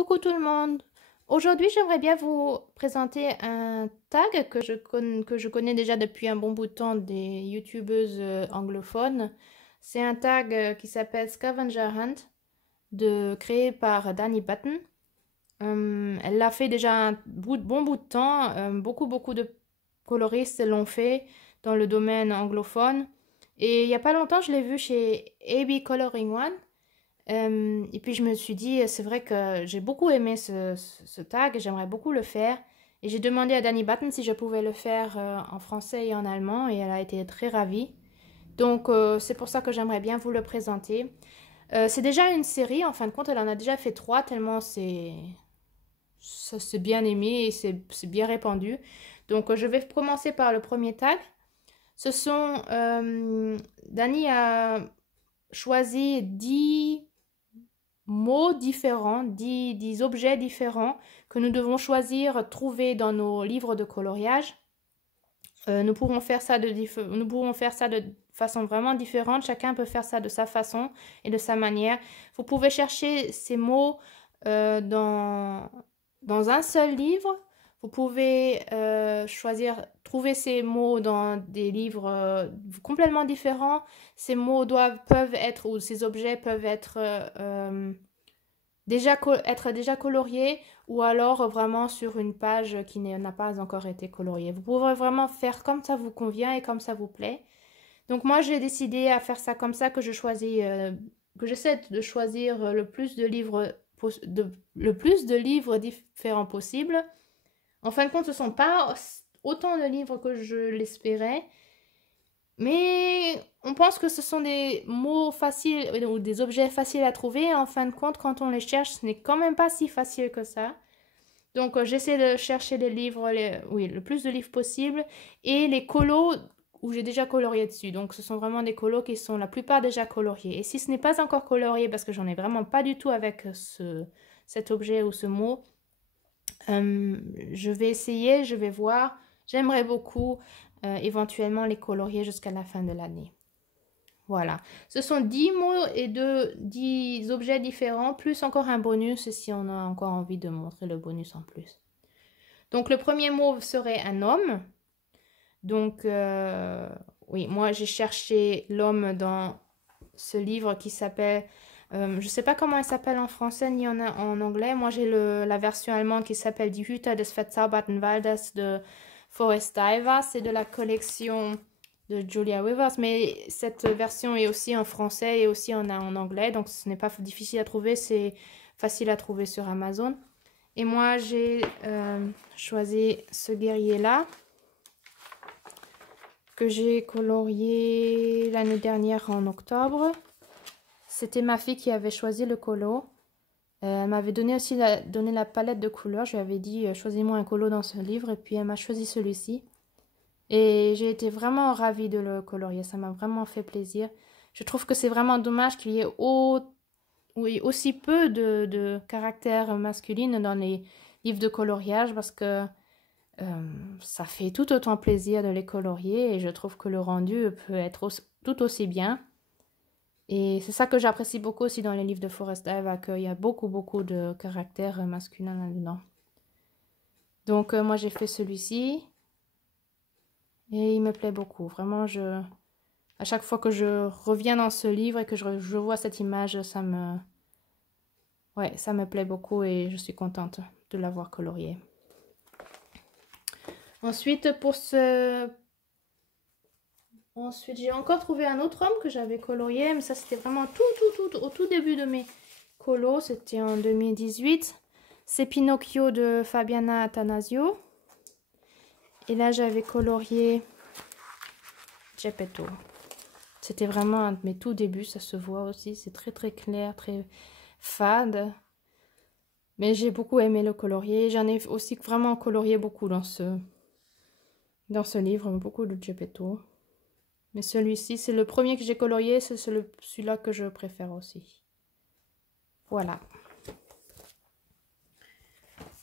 Coucou tout le monde. Aujourd'hui, j'aimerais bien vous présenter un tag que je connais déjà depuis un bon bout de temps des youtubeuses anglophones. C'est un tag qui s'appelle Scavenger Hunt, créé par Dani Button. Elle l'a fait déjà bon bout de temps. Beaucoup de coloristes l'ont fait dans le domaine anglophone. Et il n'y a pas longtemps, je l'ai vu chez AB Coloring One. Et puis je me suis dit, c'est vrai que j'ai beaucoup aimé ce tag, j'aimerais beaucoup le faire. Et j'ai demandé à Dani Button si je pouvais le faire en français et en allemand, et elle a été très ravie. Donc c'est pour ça que j'aimerais bien vous le présenter. C'est déjà une série, en fin de compte, elle en a déjà fait 3, tellement c'est bien aimé et c'est bien répandu. Donc je vais commencer par le premier tag. Dani a choisi 10 mots différents, 10 objets différents que nous devons choisir, trouver dans nos livres de coloriage. Nous pourrons faire ça de façon vraiment différente. Chacun peut faire ça de sa façon et de sa manière. Vous pouvez chercher ces mots dans un seul livre. Vous pouvez trouver ces mots dans des livres complètement différents. Ces mots ces objets peuvent être déjà coloriés ou alors vraiment sur une page qui n'a pas encore été coloriée. Vous pouvez vraiment faire comme ça vous convient et comme ça vous plaît. Donc moi j'ai décidé à faire ça comme ça, que j'essaie de choisir le plus de livres différents possible. En fin de compte, ce ne sont pas autant de livres que je l'espérais, mais on pense que ce sont des mots faciles ou des objets faciles à trouver. En fin de compte, quand on les cherche, ce n'est quand même pas si facile que ça. Donc j'essaie de chercher des livres, le plus de livres possible, et les colos où j'ai déjà colorié dessus. Donc ce sont vraiment des colos qui sont la plupart déjà coloriés. Et si ce n'est pas encore colorié, parce que j'en ai vraiment pas du tout avec cet objet ou ce mot, je vais essayer, je vais voir. J'aimerais beaucoup éventuellement les colorier jusqu'à la fin de l'année. Voilà. Ce sont 10 mots et 10 objets différents, plus encore un bonus si on a encore envie de montrer le bonus en plus. Donc le premier mot serait un homme. Donc oui, moi j'ai cherché l'homme dans ce livre qui s'appelle... je ne sais pas comment elle s'appelle en français ni en anglais. Moi, j'ai la version allemande qui s'appelle Die Hüter des verzauberten Waldes de Forest Diva. C'est de la collection de Julia Rivers. Mais cette version est aussi en français et aussi en anglais. Donc, ce n'est pas difficile à trouver. C'est facile à trouver sur Amazon. Et moi, j'ai choisi ce guerrier-là, que j'ai colorié l'année dernière en octobre. C'était ma fille qui avait choisi le colo. Elle m'avait donné la palette de couleurs. Je lui avais dit choisis-moi un colo dans ce livre. Et puis elle m'a choisi celui-ci. Et j'ai été vraiment ravie de le colorier. Ça m'a vraiment fait plaisir. Je trouve que c'est vraiment dommage qu'il y ait aussi peu de caractères masculines dans les livres de coloriage. Parce que ça fait tout autant plaisir de les colorier. Et je trouve que le rendu peut être tout aussi bien. Et c'est ça que j'apprécie beaucoup aussi dans les livres de Forest Diva, qu'il y a beaucoup de caractères masculins là-dedans. Donc moi j'ai fait celui-ci. Et il me plaît beaucoup. Vraiment, à chaque fois que je reviens dans ce livre et que je vois cette image, ça me plaît beaucoup et je suis contente de l'avoir colorié. Ensuite, j'ai encore trouvé un autre homme que j'avais colorié, mais ça c'était vraiment au tout début de mes colos, c'était en 2018. C'est Pinocchio de Fabiana Attanasio. Et là j'avais colorié Geppetto. C'était vraiment un de mes tout débuts, ça se voit aussi, c'est très clair, très fade. Mais j'ai beaucoup aimé le colorier, j'en ai aussi vraiment colorié beaucoup dans ce livre, beaucoup de Geppetto. Mais celui-ci, c'est le premier que j'ai colorié, c'est celui-là que je préfère aussi. Voilà.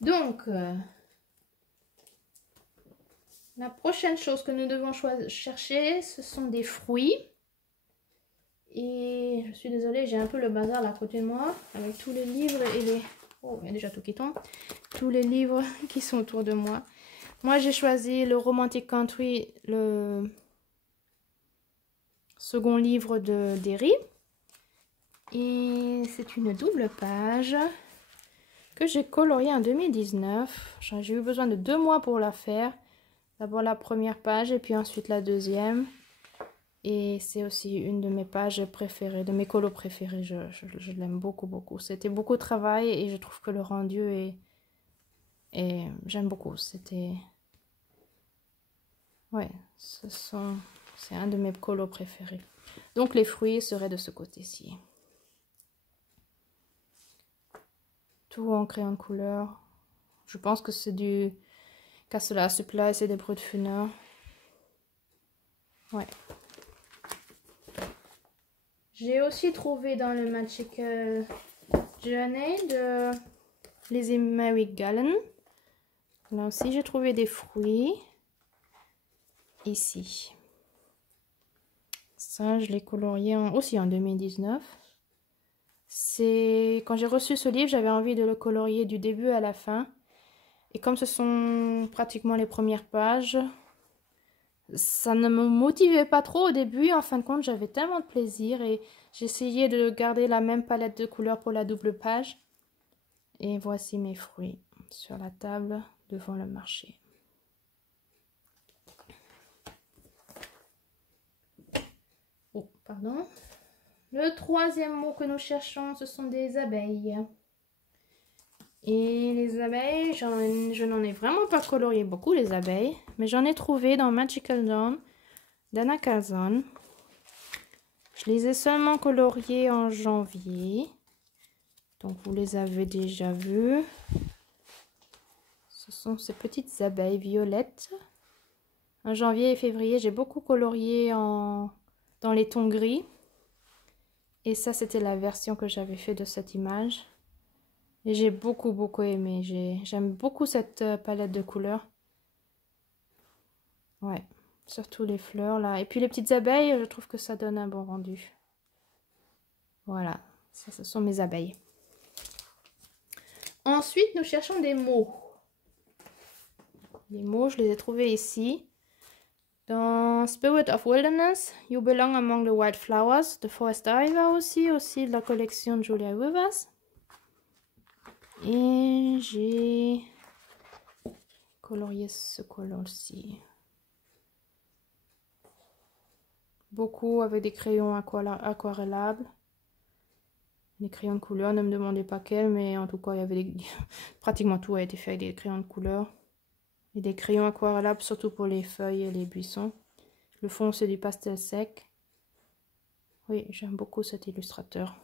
Donc, la prochaine chose que nous devons chercher, ce sont des fruits. Et je suis désolée, j'ai un peu le bazar là à côté de moi, avec tous les livres et les... Oh, il y a déjà tout qui tombe. Tous les livres qui sont autour de moi. Moi, j'ai choisi le Romantic Country, le second livre de Derry. Et c'est une double page que j'ai coloriée en 2019. J'ai eu besoin de 2 mois pour la faire. D'abord la première page et puis ensuite la deuxième. Et c'est aussi une de mes pages préférées, de mes colos préférés. Je l'aime beaucoup, beaucoup. C'était beaucoup de travail et je trouve que le rendu est... Et j'aime beaucoup. C'était... Ouais, c'est un de mes colos préférés. Donc les fruits seraient de ce côté-ci. Tout en crayon de couleur. Je pense que c'est du Castle Supply, c'est des Brutfunner. Ouais. J'ai aussi trouvé dans le Magical Journey de Lizzie Mary Gallen. Là aussi, j'ai trouvé des fruits. Ici. Ça, je l'ai colorié aussi en 2019. Quand j'ai reçu ce livre, j'avais envie de le colorier du début à la fin. Et comme ce sont pratiquement les premières pages, ça ne me motivait pas trop au début. En fin de compte, j'avais tellement de plaisir et j'ai essayé de garder la même palette de couleurs pour la double page. Et voici mes fruits sur la table devant le marché. Oh, pardon. Le troisième mot que nous cherchons, ce sont des abeilles. Et les abeilles, je n'en ai vraiment pas colorié beaucoup, les abeilles. Mais j'en ai trouvé dans Magical Dawn d'Anna Carlson. Je les ai seulement coloriées en janvier. Donc vous les avez déjà vues. Ce sont ces petites abeilles violettes. En janvier et février, j'ai beaucoup colorié dans les tons gris. Et ça, c'était la version que j'avais fait de cette image. Et j'ai beaucoup aimé. J'aime beaucoup cette palette de couleurs. Ouais, surtout les fleurs là. Et puis les petites abeilles, je trouve que ça donne un bon rendu. Voilà, ça ce sont mes abeilles. Ensuite, nous cherchons des mots. Les mots, je les ai trouvés ici. Dans Spirit of Wilderness, You Belong Among the Wild Flowers, de Forest Diver aussi de la collection de Julia Rivers. Et j'ai colorié ce color-ci. Beaucoup avec des crayons aquarellables. Des crayons de couleur, ne me demandez pas quels, mais en tout cas, il y avait pratiquement tout a été fait avec des crayons de couleur. Et des crayons aquarellables, surtout pour les feuilles et les buissons. Le fond, c'est du pastel sec. Oui, j'aime beaucoup cet illustrateur.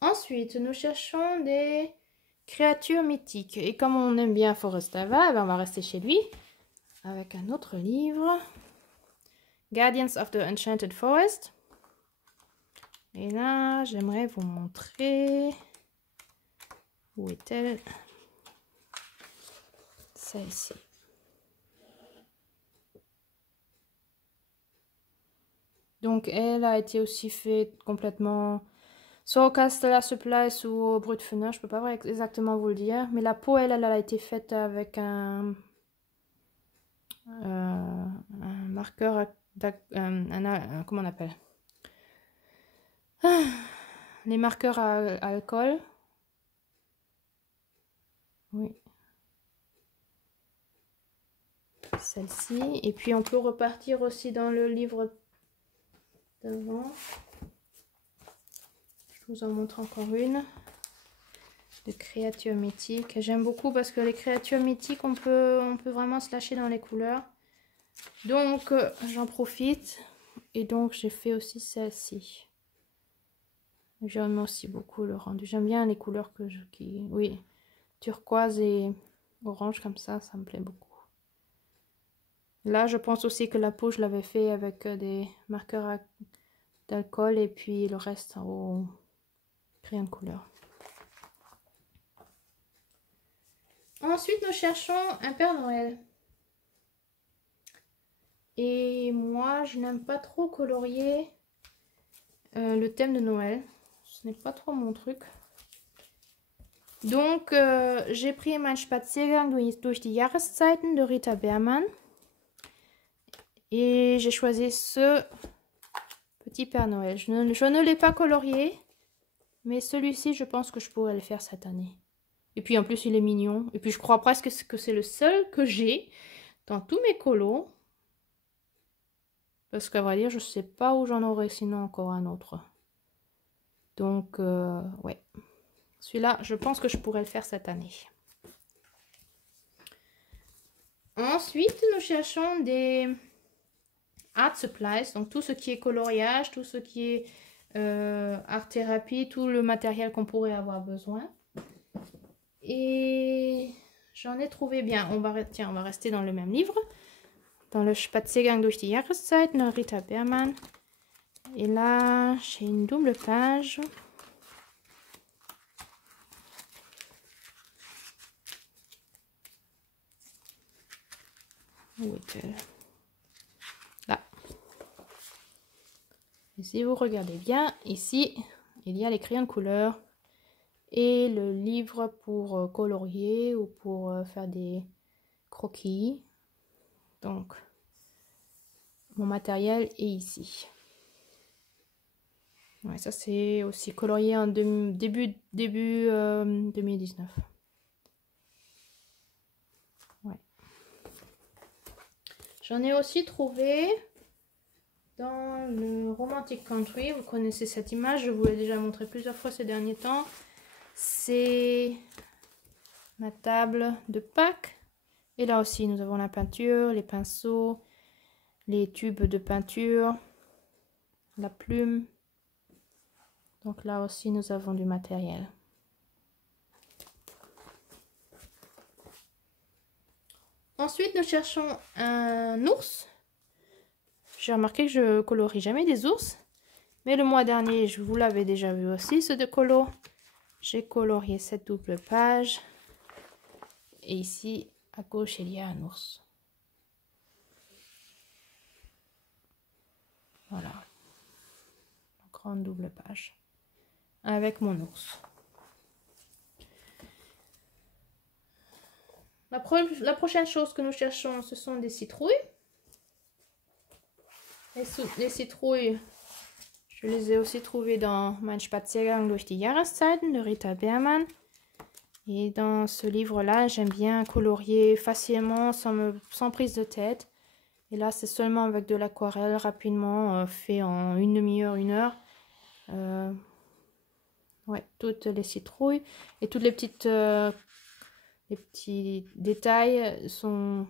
Ensuite, nous cherchons des créatures mythiques. Et comme on aime bien Forest Diver, on va rester chez lui avec un autre livre. Guardians of the Enchanted Forest. Et là, j'aimerais vous montrer... Où est-elle? Celle-ci. Donc, elle a été aussi faite complètement... soit au Castle Supply ou au Brutfunner, je peux pas exactement vous le dire. Mais la peau, elle a été faite avec un marqueur, comment on appelle? Les marqueurs à alcool. Oui. Celle-ci. Et puis on peut repartir aussi dans le livre d'avant. Je vous en montre encore une. De créatures mythiques. J'aime beaucoup parce que les créatures mythiques, on peut vraiment se lâcher dans les couleurs. Donc j'en profite. Et donc j'ai fait aussi celle-ci. J'aime aussi beaucoup le rendu. J'aime bien les couleurs oui, turquoise et orange comme ça me plaît beaucoup. Là, je pense aussi que la peau, je l'avais fait avec des marqueurs d'alcool et puis le reste au crayon de couleur. Ensuite, nous cherchons un Père Noël. Et moi, je n'aime pas trop colorier le thème de Noël. Ce n'est pas trop mon truc. Donc, j'ai pris Mein Spaziergang durch die Jahreszeiten de Rita Berman. Et j'ai choisi ce petit Père Noël. Je ne l'ai pas colorié. Mais celui-ci, je pense que je pourrais le faire cette année. Et puis en plus, il est mignon. Et puis je crois presque que c'est le seul que j'ai dans tous mes colos. Parce qu'à vrai dire, je ne sais pas où j'en aurais sinon encore un autre. Donc, ouais. Celui-là, je pense que je pourrais le faire cette année. Ensuite, nous cherchons des art supplies. Donc, tout ce qui est coloriage, tout ce qui est art thérapie, tout le matériel qu'on pourrait avoir besoin. Et j'en ai trouvé bien. On va rester dans le même livre. Dans le Spaziergang durch die Jahreszeiten de Rita Berman. Et là, j'ai une double page. Où est-elle? Là. Et si vous regardez bien, ici, il y a les crayons de couleur et le livre pour colorier ou pour faire des croquis. Donc, mon matériel est ici. Ouais, ça c'est aussi colorié en début 2019. Ouais. J'en ai aussi trouvé dans le Romantic Country. Vous connaissez cette image, je vous l'ai déjà montré plusieurs fois ces derniers temps. C'est ma table de Pâques. Et là aussi, nous avons la peinture, les pinceaux, les tubes de peinture, la plume. Donc là aussi, nous avons du matériel. Ensuite, nous cherchons un ours. J'ai remarqué que je colorie jamais des ours. Mais le mois dernier, je vous l'avais déjà vu aussi, ce de colo. J'ai colorié cette double page. Et ici, à gauche, il y a un ours. Voilà. Une grande double page. Avec mon ours. La prochaine chose que nous cherchons, ce sont des citrouilles. Les citrouilles, je les ai aussi trouvées dans Mein Spaziergang durch die Jahreszeiten de Rita Berman. Et dans ce livre-là, j'aime bien colorier facilement, sans prise de tête. Et là, c'est seulement avec de l'aquarelle, rapidement, fait en une demi-heure, 1 heure. Ouais, toutes les citrouilles et toutes les petits détails sont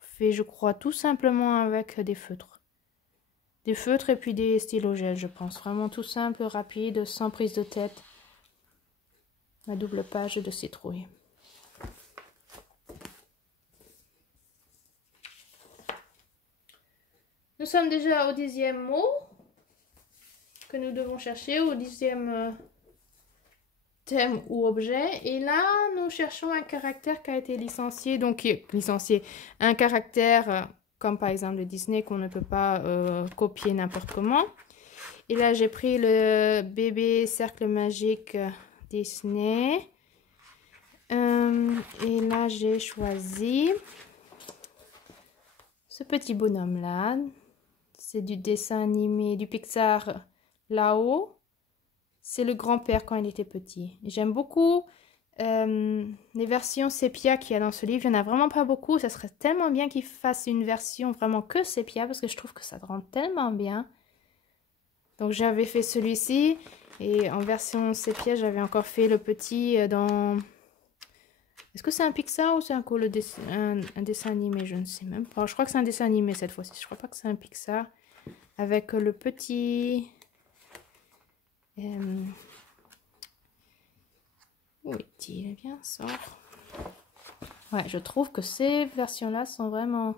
faits, je crois, tout simplement avec des feutres. Des feutres et puis des stylos gel, je pense. Vraiment tout simple, rapide, sans prise de tête. La double page de citrouille. Nous sommes déjà au 10e mot que nous devons chercher, au 10e thème ou objet. Et là, nous cherchons un caractère qui a été licencié. Donc, licencié. Un caractère comme par exemple le Disney qu'on ne peut pas copier n'importe comment. Et là, j'ai pris le bébé cercle magique Disney. Et là, j'ai choisi ce petit bonhomme-là. C'est du dessin animé du Pixar là-haut. C'est le grand-père quand il était petit. J'aime beaucoup les versions sépia qu'il y a dans ce livre. Il n'y en a vraiment pas beaucoup. Ça serait tellement bien qu'ils fassent une version vraiment que sépia parce que je trouve que ça rend tellement bien. Donc j'avais fait celui-ci et en version sépia, j'avais encore fait le petit dans... Est-ce que c'est un Pixar ou c'est un dessin animé? Je ne sais même pas. Je crois que c'est un dessin animé cette fois-ci. Je crois pas que c'est un Pixar. Avec le petit... Où est-il? Bien, sort. Ouais, je trouve que ces versions-là sont vraiment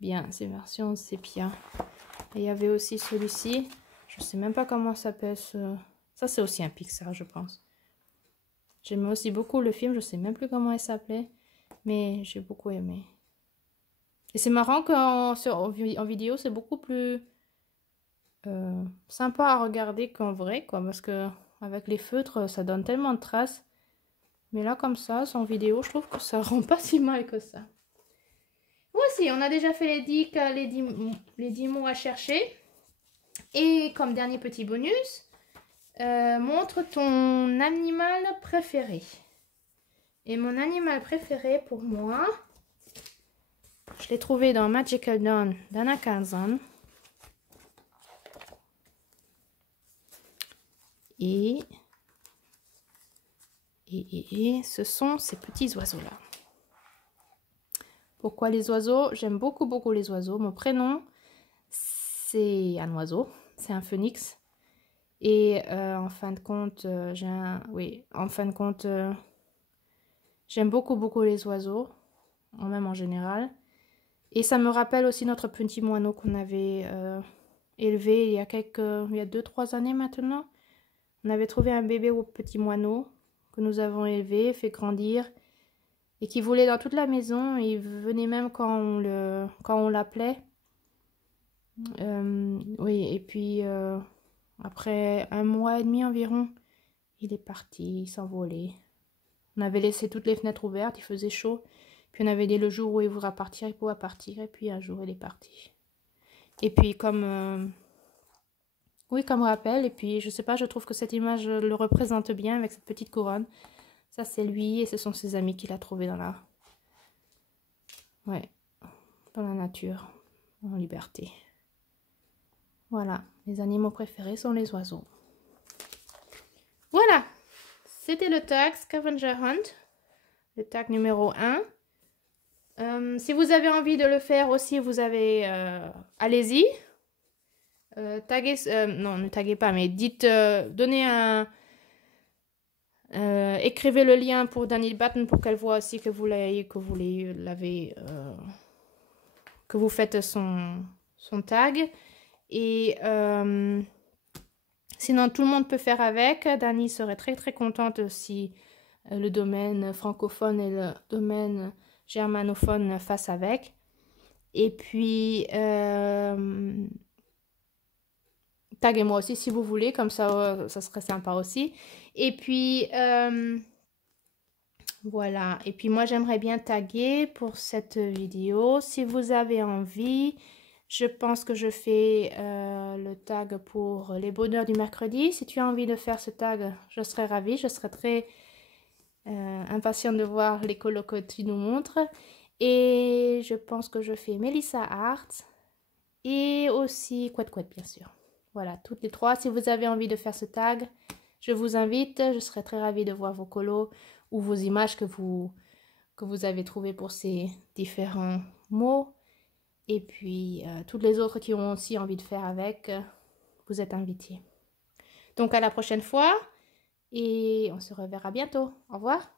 bien. Ces versions sépia. Et il y avait aussi celui-ci. Je sais même pas comment s'appelle ce... Ça, c'est aussi un Pixar, je pense. J'aimais aussi beaucoup le film. Je sais même plus comment il s'appelait. Mais j'ai beaucoup aimé. Et c'est marrant qu'en vidéo, c'est beaucoup plus sympa à regarder qu'en vrai, quoi, parce que avec les feutres, ça donne tellement de traces. Mais là, comme ça, sans vidéo, je trouve que ça rend pas si mal que ça. Voici, on a déjà fait les 10 mots à chercher. Et comme dernier petit bonus, montre ton animal préféré. Et mon animal préféré pour moi, je l'ai trouvé dans Magical Dawn d'Anna Carlson. Et ce sont ces petits oiseaux-là. Pourquoi les oiseaux? J'aime beaucoup les oiseaux. Mon prénom, c'est un oiseau, c'est un phénix. Et en fin de compte, j'aime beaucoup les oiseaux, même en général. Et ça me rappelle aussi notre petit moineau qu'on avait élevé il y a 2-3 années maintenant. On avait trouvé un bébé au petit moineau que nous avons élevé, fait grandir et qui volait dans toute la maison. Et il venait même quand on l'appelait. Oui, et puis après 1 mois et demi environ, il est parti, il s'envolait. On avait laissé toutes les fenêtres ouvertes, il faisait chaud. Puis on avait dit le jour où il voudra partir, il pourra partir. Et puis un jour, il est parti. Et puis comme rappel, et puis je sais pas, je trouve que cette image le représente bien avec cette petite couronne. Ça c'est lui et ce sont ses amis qu'il a trouvé dans la nature, en liberté. Voilà, mes animaux préférés sont les oiseaux. Voilà, c'était le tag Scavenger Hunt, le tag numéro 1. Si vous avez envie de le faire aussi, vous avez, allez-y. Non, ne taguez pas, mais dites, donnez écrivez le lien pour Dani Button pour qu'elle voit aussi que vous faites son tag. Et sinon, tout le monde peut faire avec. Dani serait très contente si le domaine francophone et le domaine germanophone fassent avec. Et puis, taguez-moi aussi si vous voulez, comme ça, ça serait sympa aussi. Et puis, voilà. Et puis, moi, j'aimerais bien taguer pour cette vidéo. Si vous avez envie, je pense que je fais le tag pour les bonheurs du mercredi. Si tu as envie de faire ce tag, je serais ravie. Je serais très impatiente de voir les colos que tu nous montres. Et je pense que je fais Melissa Art et aussi Couette Couette, bien sûr. Voilà, toutes les 3. Si vous avez envie de faire ce tag, je vous invite. Je serais très ravie de voir vos colos ou vos images que vous avez trouvées pour ces différents mots. Et puis, toutes les autres qui ont aussi envie de faire avec, vous êtes invités. Donc, à la prochaine fois et on se reverra bientôt. Au revoir.